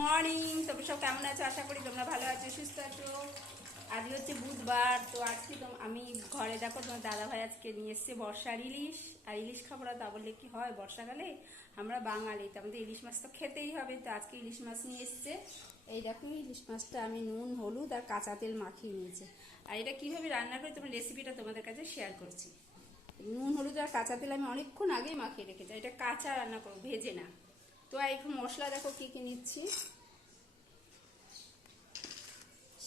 Morning. তোমরা সব কেমন আছো? আশা করি তোমরা ভালো আছো, সুস্থ আছো। আজকে হচ্ছে বুধবার, তো আজকে আমি ঘরে, দেখো তোমার দাদা ভাই আজকে নিয়ে এসছে বর্ষার ইলিশ। আর ইলিশ খাব তা বললে কি হয়? বর্ষাকালে আমরা বাঙালি, তো আমাদের ইলিশ মাছ তো খেতেই হবে। তো আজকে ইলিশ মাছ নিয়ে এসছে। এই দেখো, ইলিশ মাছটা আমি নুন, হলুদ আর কাঁচা তেল মাখিয়ে নিয়েছি। আর এটা কীভাবে রান্না করি তোমার রেসিপিটা তোমাদের কাছে শেয়ার করছি। নুন, হলুদ আর কাঁচা তেল আমি অনেকক্ষণ আগেই মাখিয়ে রেখেছি। এটা কাঁচা রান্না করব, ভেজে না। তো একটু মশলা দেখো কী কী নিচ্ছি।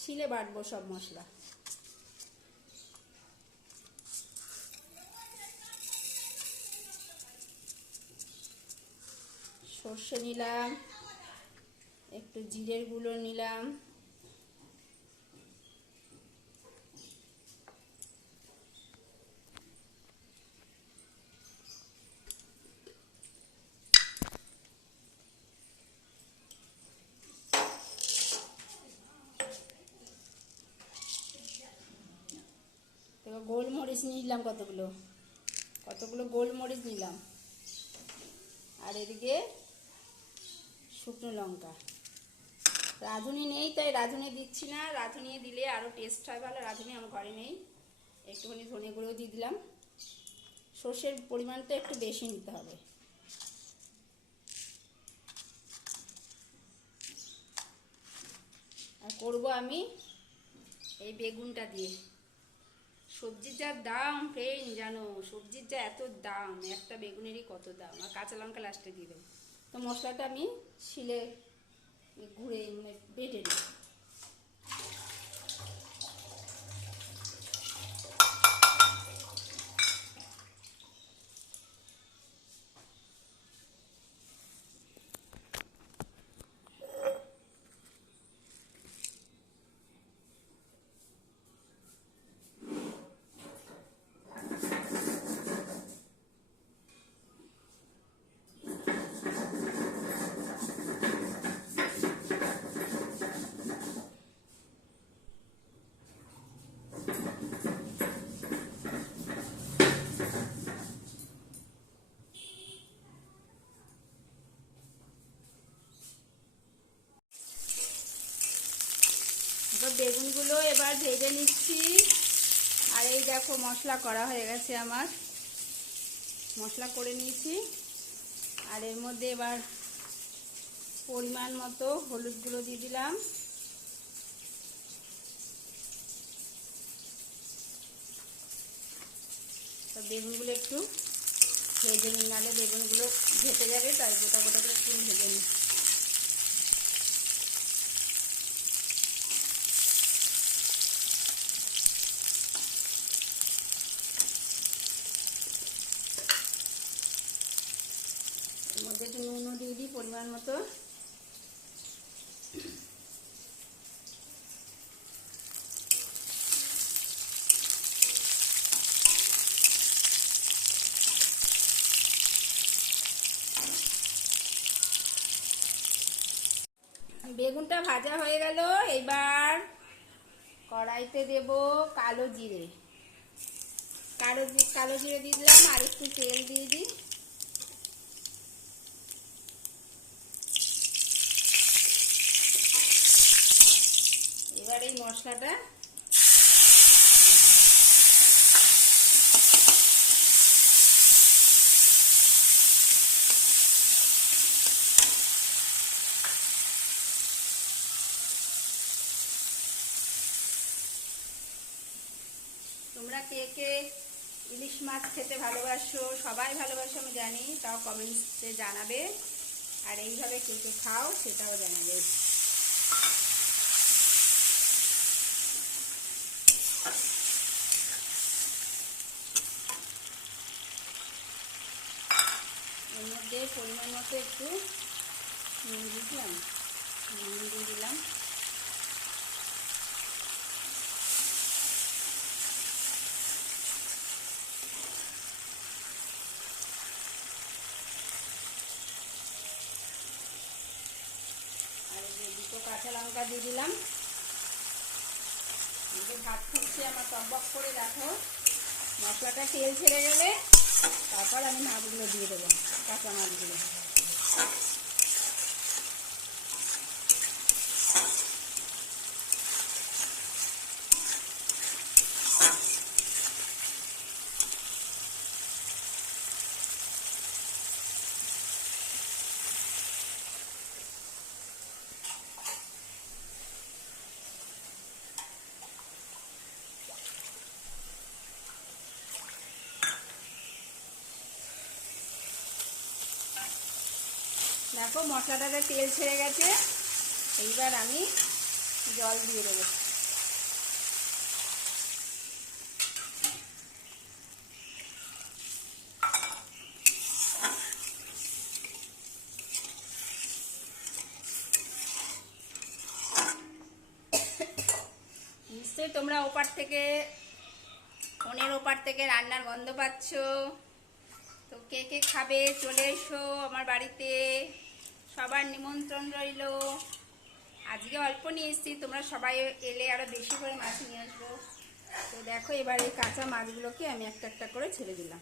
শিলে বাটবো সব মশলা। সর্ষে নিলাম, একটু জিরের গুঁড়ো নিলাম তো গোলমরিচ নিলাম কতগুলো? কতগুলো গোলমরিচ নিলাম? আর এদিকে শুকনো লঙ্কা। রাঁধুনি নেই, তাই রাঁধুনি দিচ্ছি না। রাঁধুনি দিলে আরও টেস্ট হয় ভালো। রাঁধুনি আমার ঘরে নেই। একটুখানি ধনে গুঁড়ো দিয়ে দিলাম। সর্ষের পরিমাণটা একটু বেশি নিতে হবে। আর করব আমি এই বেগুনটা দিয়ে। সবজির যা দাম ফ্রেন জানো? সবজির যা এত দাম, একটা বেগুনেরই কত দাম? আর কাঁচা লঙ্কা লাস্টে দিয়ে তো মশলাটা আমি শিলে ঘুরে মানে বেটে নিই বেগুনগুলো এবার ভেজে নিচ্ছি। আর এই দেখো মশলা করা হয়ে গেছে আমার। মশলা করে নিয়েছি। আর এর মধ্যে এবার পরিমাণ মতো হলুদ গুঁড়ো দিয়ে দিলাম। তো বেগুনগুলো একটু ভেজে নিই নাহলে বেগুনগুলো ঘেটে যাবে, তাই গোটা গোটা করে একটু ভেজে নিই মধ্যে একটু নুনও দিয়ে দিই, পরিমাণ মতো। বেগুনটা ভাজা হয়ে গেল, এবার কড়াইতে দেব কালো জিরে। কালো কালো জিরে দিয়ে দিলাম, আর একটু তেল দিয়ে দিই। এবার এই মশলাটা তোমরা কে কে ইলিশ মাছ খেতে ভালোবাসো, সবাই ভালোবাসো, আমি জানি, তাও কমেন্টসে জানাবে। আর এইভাবে কে কে খাও, সেটাও জানাবে। এর মধ্যে পরিমাণ মতো একটু নুন দিলাম। নুন দিয়ে দিলাম। আর দুটো কাঁচা লঙ্কা দিয়ে দিলাম। ভাত ফুটছে, আমার টকবক করে দেখো মশলাটা তেল ছেড়ে গেলে তারপর আমি মাছগুলো দিয়ে দেবো, কাঁচা মাছগুলো। দেখো মশলাটাতে তেল ছেড়ে গেছে, এইবার আমি জল দিয়ে দেবো। নিশ্চয়ই তোমরা ওপার থেকে, ফোনের ওপার থেকে রান্নার গন্ধ পাচ্ছ। তো কে কে খাবে? চলে এসো আমার বাড়িতে। সবার নিমন্ত্রণ রইল। আজকে অল্প নিয়ে এসেছি, তোমরা সবাই এলে আরও বেশি করে মাছ নিয়ে আসব। তো দেখো এবারে কাঁচা মাছগুলোকে আমি একটা একটা করে ছেড়ে দিলাম।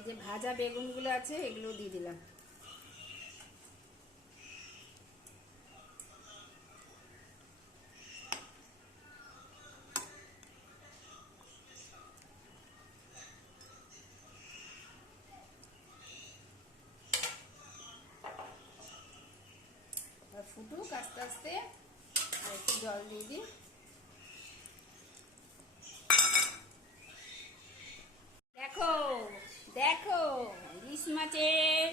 এই যে ভাজা বেগুনগুলো আছে এগুলো দিয়ে দিলাম। ফুটুক আস্তে আস্তে, আর একটু জল দিয়ে দিই দেখো দেখো ইলিশ মাছের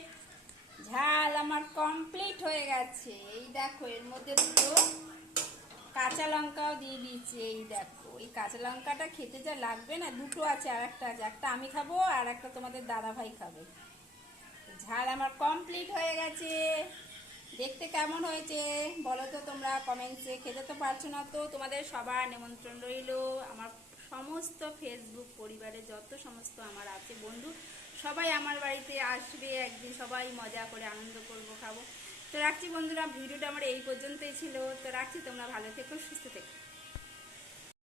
ঝাল আমার কমপ্লিট হয়ে গেছে। এই দেখো, এর মধ্যে দুটো কাঁচা লঙ্কাও দিয়ে দিয়েছি। এই দেখো, এই কাঁচা লঙ্কাটা খেতে যা লাগবে না, দুটো আছে আর একটা আছে। একটা আমি খাব আর একটা তোমাদের দাদা ভাই খাবে। ঝাল আমার কমপ্লিট হয়ে গেছে। দেখতে কেমন হয়েছে? বলো তো তোমরা কমেন্টসে খেতে তো পারছ না তো? তোমাদের সবার নিমন্ত্রণ রইল। আমার সমস্ত ফেসবুক পরিবারে যত সমস্ত আমার আছে বন্ধু সবাই আমার বাড়িতে আসবে একদিন, সবাই মজা করে আনন্দ করব, খাব। তো রাখছি বন্ধুরা, ভিডিওটা আমার এই পর্যন্তই ছিল। তো রাখছি, তোমরা ভালো থেকো, সুস্থ থেকো।